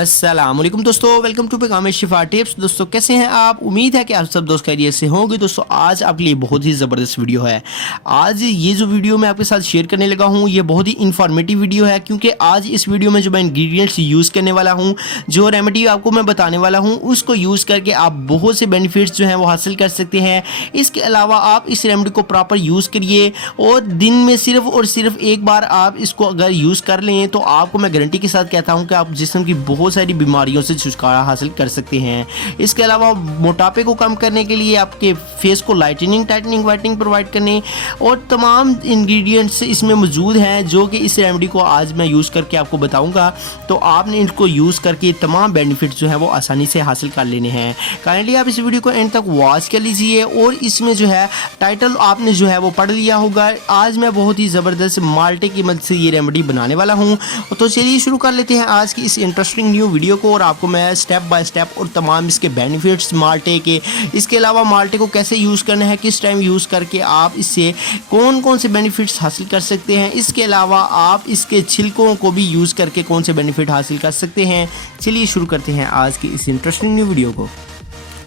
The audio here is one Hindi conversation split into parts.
अस्सलामुअलैकुम दोस्तों, वेलकम टू पैगाम शिफा टिप्स। दोस्तों कैसे हैं आप? उम्मीद है कि आप सब दोस्त खैरियत से होंगे। दोस्तों आज आपके लिए बहुत ही ज़बरदस्त वीडियो है। आज ये जो वीडियो मैं आपके साथ शेयर करने लगा हूँ ये बहुत ही इंफॉर्मेटिव वीडियो है, क्योंकि आज इस वीडियो में जो मैं इंग्रेडिएंट्स यूज़ करने वाला हूँ, जो रेमेडी आपको मैं बताने वाला हूँ, उसको यूज़ करके आप बहुत से बेनिफिट्स जो हैं वो हासिल कर सकते हैं। इसके अलावा आप इस रेमेडी को प्रॉपर यूज़ करिए और दिन में सिर्फ और सिर्फ एक बार आप इसको अगर यूज़ कर लें तो आपको मैं गारंटी के साथ कहता हूँ कि आप जिस्म की बहुत सारी बीमारियों से छुटकारा हासिल कर सकते हैं। इसके अलावा मोटापे को कम करने के लिए, आपके फेस को लाइटनिंग, टाइटनिंग, वाइटनिंग प्रोवाइड करने और तमाम इंग्रेडिएंट्स इसमें मौजूद हैं जो कि इस रेमेडी को आज मैं यूज़ करके आपको बताऊंगा। तो आपने इनको यूज़ करके तमाम बेनिफिट्स जो है वो आसानी से हासिल कर लेने हैं। काइंडली आप इस वीडियो को एंड तक वॉच कर लीजिए और इसमें जो है टाइटल आपने जो है वो पढ़ लिया होगा। आज मैं बहुत ही ज़बरदस्त माल्टे की मदद से ये रेमेडी बनाने वाला हूँ। तो चलिए शुरू कर लेते हैं आज की इस इंटरेस्टिंग न्यू वीडियो को और आपको मैं स्टेप बाय स्टेप और तमाम इसके बेनिफिट्स माल्टे के, इसके अलावा माल्टे को कैसे यूज़ करना है, किस टाइम यूज़ करके आप इससे कौन कौन से बेनिफिट्स हासिल कर सकते हैं, इसके अलावा आप इसके छिलकों को भी यूज़ करके कौन से बेनिफिट हासिल कर सकते हैं। चलिए शुरू करते हैं आज की इस इंटरेस्टिंग न्यू वीडियो को।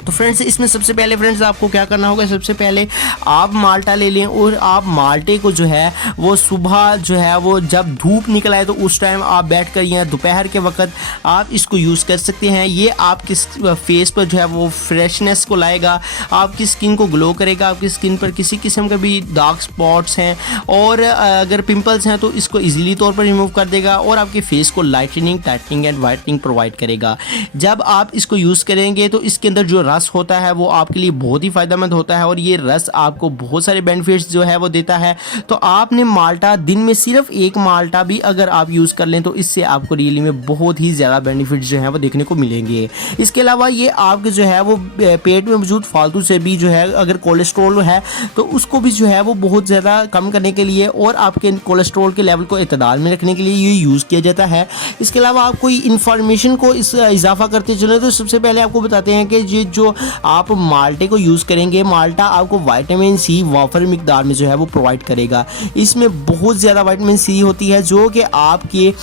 तो फ्रेंड्स इसमें सबसे पहले फ्रेंड्स आपको क्या करना होगा, सबसे पहले आप माल्टा ले लें और आप माल्टे को जो है वो सुबह जो है वो जब धूप निकल आए तो उस टाइम आप बैठ कर या दोपहर के वक्त आप इसको यूज़ कर सकते हैं। ये आपके फेस पर जो है वो फ्रेशनेस को लाएगा, आपकी स्किन को ग्लो करेगा, आपकी स्किन पर किसी किस्म के भी डार्क स्पॉट्स हैं और अगर पिंपल्स हैं तो इसको ईजिली तौर पर रिमूव कर देगा और आपके फेस को lightning, tightening and whitening provide करेगा। जब आप इसको यूज़ करेंगे तो इसके अंदर जो रस होता है वो आपके लिए बहुत ही फ़ायदेमंद होता है और ये रस आपको बहुत सारे बेनिफिट्स जो है वो देता है। तो आपने माल्टा दिन में सिर्फ एक माल्टा भी अगर आप यूज़ कर लें तो इससे आपको रियली में बहुत ही ज़्यादा बेनिफिट्स जो हैं वो देखने को मिलेंगे। इसके अलावा ये आपके जो है वो पेट में मौजूद फालतू से भी जो है अगर कोलेस्ट्रॉल है तो उसको भी जो है वो बहुत ज़्यादा कम करने के लिए और आपके कोलेस्ट्रॉल के लेवल को इतदाल में रखने के लिए ये यूज़ किया जाता है। इसके अलावा आप कोई इन्फॉर्मेशन को इस इजाफा करते चले तो सबसे पहले आपको बताते हैं कि ये जो आप माल्टे को यूज़ करेंगे, माल्टा आपको विटामिन सी वाफर मिकदार में जो है वो प्रोवाइड करेगा। इसमें बहुत ज़्यादा विटामिन सी होती है जो कि आपके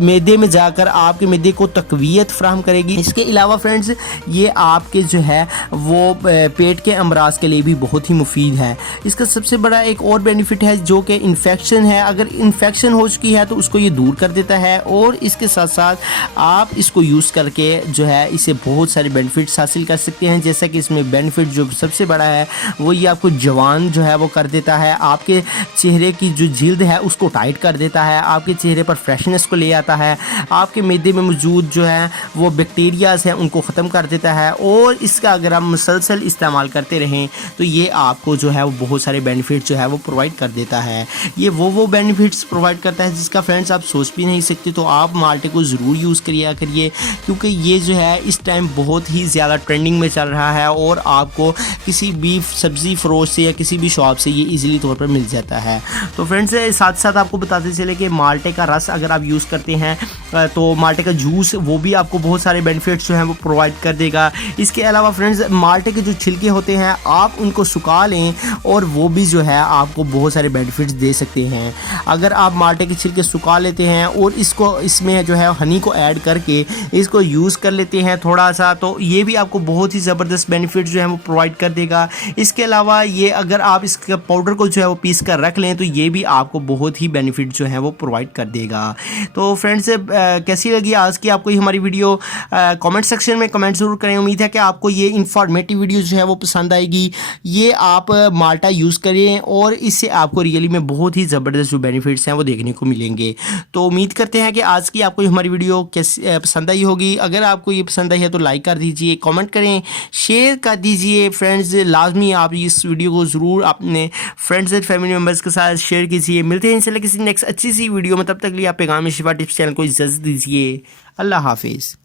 मैदे में जाकर आपके मैदे को तकवीयत फ्राहम करेगी। इसके अलावा फ्रेंड्स ये आपके जो है वो पेट के अमराज के लिए भी बहुत ही मुफीद है। इसका सबसे बड़ा एक और बेनिफिट है जो कि इन्फेक्शन है, अगर इन्फेक्शन हो चुकी है तो उसको ये दूर कर देता है और इसके साथ साथ आप इसको यूज़ करके जो है इसे बहुत सारे बेनिफिट्स हासिल कर सकते हैं। जैसा कि इसमें बेनिफिट जो सबसे बड़ा है वो ये आपको जवान जो है वो कर देता है, आपके चेहरे की जो जिल्द है उसको टाइट कर देता है, आपके चेहरे पर फ्रेशनेस को ले आता है, आपके मैदे में मौजूद जो है वो बैक्टीरियाज हैं उनको ख़त्म कर देता है और इसका अगर आप मुसलसल इस्तेमाल करते रहें तो ये आपको जो है वो बहुत सारे बेनिफिट जो है वो प्रोवाइड कर देता है। ये वो बेनिफिट्स प्रोवाइड करता है जिसका फ्रेंड्स आप सोच भी नहीं सकते। तो आप माल्टे को ज़रूर यूज़ करिए क्योंकि ये जो है इस टाइम बहुत ही ज़्यादा ट्रेंडिंग में चल रहा है और आपको किसी भी सब्ज़ी फरोश से या किसी भी शॉप से ये इजीली तौर पर मिल जाता है। तो फ्रेंड्स साथ साथ आपको बताते चले कि माल्टे का रस अगर आप यूज़ करते हैं तो माल्टे का जूस वो भी आपको बहुत सारे बेनिफिट्स जो हैं वो प्रोवाइड कर देगा। इसके अलावा फ्रेंड्स माल्टे के जो छिलके होते हैं आप उनको सुखा लें और वो भी जो है आपको बहुत सारे बेनिफिट्स दे सकते हैं। अगर आप माल्टे के छिलके सुखा लेते हैं और इसको इसमें जो है हनी को ऐड करके इसको यूज़ कर लेते हैं थोड़ा सा, तो ये भी आपको बहुत ही ज़बरदस्त बेनिफिट जो है वो प्रोवाइड कर देगा। इसके अलावा ये अगर आप इसके पाउडर को जो है वो पीस कर रख लें तो ये भी आपको बहुत ही बेनिफिट जो है वो प्रोवाइड कर देगा। तो फ्रेंड्स कैसी लगी आज की आपको ये हमारी वीडियो, कमेंट सेक्शन में कमेंट ज़रूर करें। उम्मीद है कि आपको ये इंफॉर्मेटिव वीडियो जो है वो पसंद आएगी। ये आप माल्टा यूज़ करें और इससे आपको रियली में बहुत ही ज़बरदस्त जो बेनिफिट्स हैं वो देखने को मिलेंगे। तो उम्मीद करते हैं कि आज की आपको हमारी वीडियो कैसी पसंद आई होगी। अगर आपको ये पसंद आई है तो लाइक कर दीजिए, कमेंट करें, शेयर कर दीजिए। फ्रेंड्स लाजमी आप इस वीडियो को ज़रूर अपने फ्रेंड्स एंड फैमिली मेम्बर्स के साथ शेयर कीजिए। मिलते हैं इंशाल्लाह किसी नेक्स्ट अच्छी सी वीडियो में, तब तक लिए आप पैगाम शिफा टिप्स चैनल को इजाज़त दीजिए। अल्लाह हाफिज़।